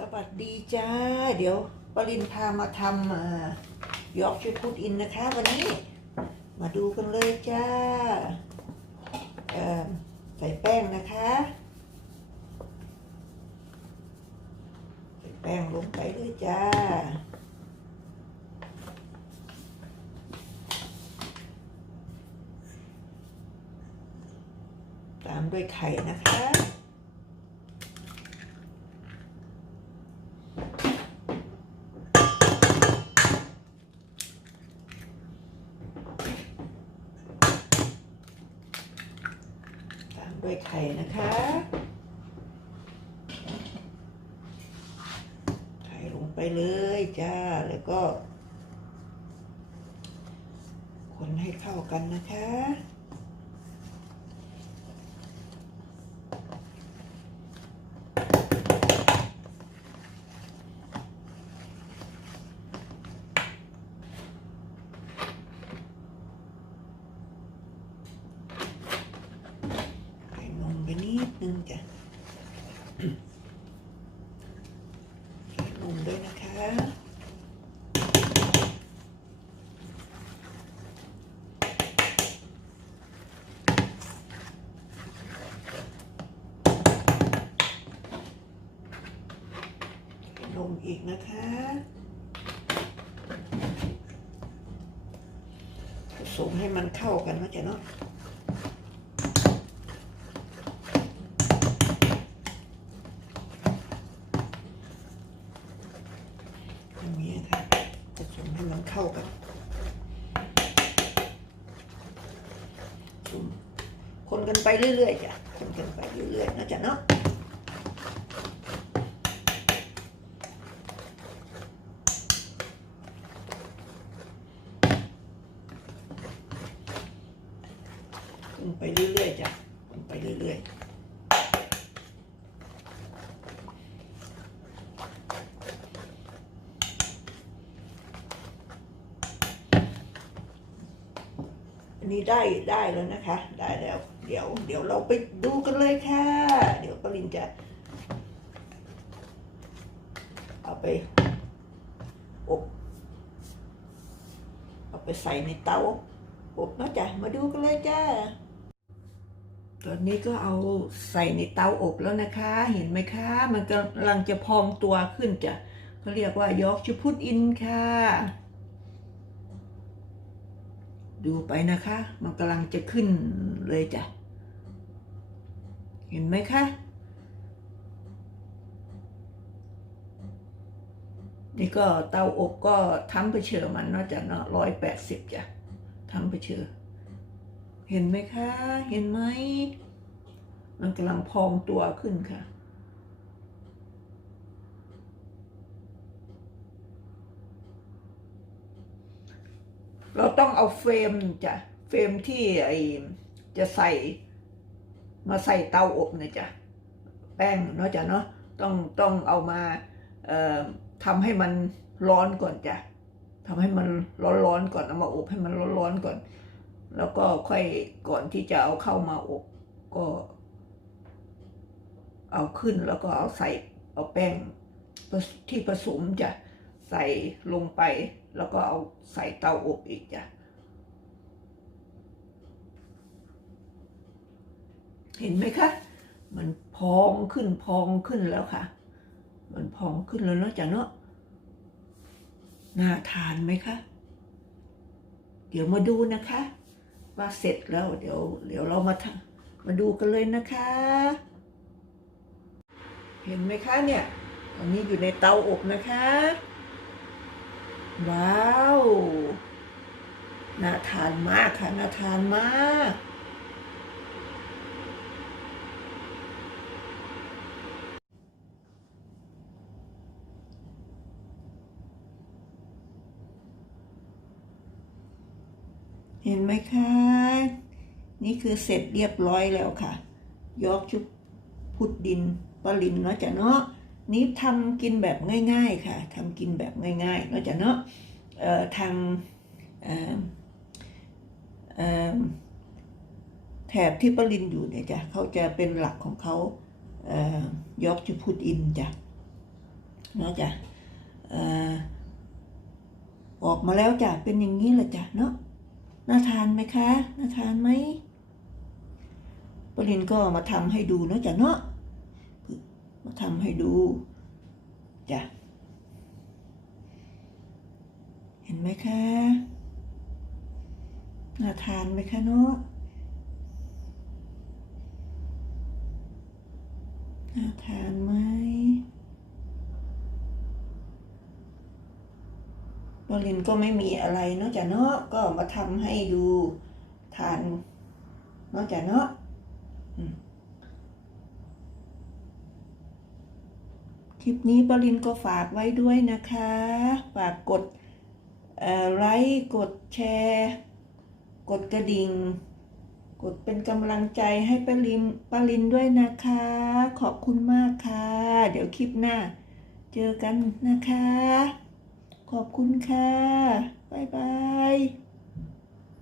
สวัสดีจ้า เดี๋ยวปรินพามาทำยอกชูพุดอินนะคะ วันนี้ มาดูกันเลยจ้า ใส่แป้งนะคะ ใส่แป้งลงไปเลยจ้า ตามด้วยไข่นะคะ ด้วยไข่นะคะ ไข่ลงไปเลยจ้า แล้วก็ คนให้เข้ากันนะคะ ใส่นมไปนิดนึงจ้ะ ใส่นมด้วยนะคะ ใส่นม อีกนะคะ ผสมให้มันเข้ากันนะจ๊ะเนาะอย่างนี้ค่มให้มันเข้ากันคนคนกันไปเรื่อยๆจ้ะคนกันไปเรื่อยๆนะจ๊ะเนาะ นไปเรื่อยๆจ้ะคนไปเรื่อยๆอันนี้ได้ได้แล้วนะคะ ได้แล้ว เดี๋ยว เดี๋ยวเราไปดูกันเลยค่ะ เดี๋ยวปรินจะ เอาไปอบเอาไปใส่ในเตาอบนะจ๊ะมาดูกันเลยจ้า ตอนนี้ก็เอาใส่ในเตาอบแล้วนะคะ เห็นไหมคะ มันกำลังจะพองตัวขึ้นจ้ะเขาเรียกว่ายอกชูพุดอินค่ะ ดูไปนะคะ มันกำลังจะขึ้นเลยจ้ะ เห็นไหมคะ นี่ก็เตาอบก็ทำไปเชื่อมันนาะจ้ะเนาะร้อยแปดสิบจ้ะทำไปเชื่อ เห็นไหมคะ เห็นไหม มันกำลังพองตัวขึ้นค่ะ เราต้องเอาเฟรมจ้ะ เฟรมที่ไอจะใส่ มาใส่เตาอบเนี่ยจ้ะ แป้งเนาะจ้ะเนาะ ต้องต้องเอามาทำให้มันร้อนก่อนจ้ะทำให้มันร้อนๆก่อน เอามาอบให้มันร้อนๆก่อน แล้วก็ค่อยก่อนที่จะเอาเข้ามาอบก็ เอาขึ้นแล้วก็เอาใส่เอาแป้งที่ผสมจะใส่ลงไป แล้วก็เอาใส่เตาอบอีกจ้ะเห็นไหมคะ มันพองขึ้นพองขึ้นแล้วค่ะ มันพองขึ้นแล้วเนาะจ้ะเนาะน่าทานไหมคะ เดี๋ยวมาดูนะคะ ว่าเสร็จแล้วเดี๋ยวเดี๋ยวเรามาทมาดูกันเลยนะคะ เห็นไหมคะเนี่ยตอนนี้อยู่ในเตาอบนะคะ ว้าว น่าทานมากค่ะ น่าทานมาก เห็นไหมคะ นี่คือเสร็จเรียบร้อยแล้วค่ะ ยอกชุบพุดดินปลินเนาะจ้ะเนาะนี่ทำกินแบบง่าย ๆค่ะทำกินแบบง่ายๆเนาะจ้ะเนาะเอ่อทางเอ่อเอ่อแถบที่ปรินอยู่เนี่ยจ้ะเขาจะเป็นหลักของเขาเอ่อยอกจูพุดอินจ้ะเนาะจ้ะเอ่อออกมาแล้วจ้ะเป็นอย่างนี้แหละจ้ะเนาะ น่าทานไหมคะ น่าทานไหมปรินก็มาทำให้ดูเนาะจ้ะเนาะ มาทำให้ดูจ้ะ เห็นไหมคะ น่าทานไหมคะเนาะน่าทานไหม โรลินก็ไม่มีอะไรนอกจากเนาะก็มาทำให้ดูทานนอกจากเนาะคลิปนี้ปรินก็ฝากไว้ด้วยนะคะ ฝากกดไลค์กดแชร์ กดกระดิ่ง กดเป็นกำลังใจให้ปรินปรินด้วยนะคะ ขอบคุณมากค่ะ เดี๋ยวคลิปหน้า เจอกันนะคะ ขอบคุณค่ะ บ๊ายบาย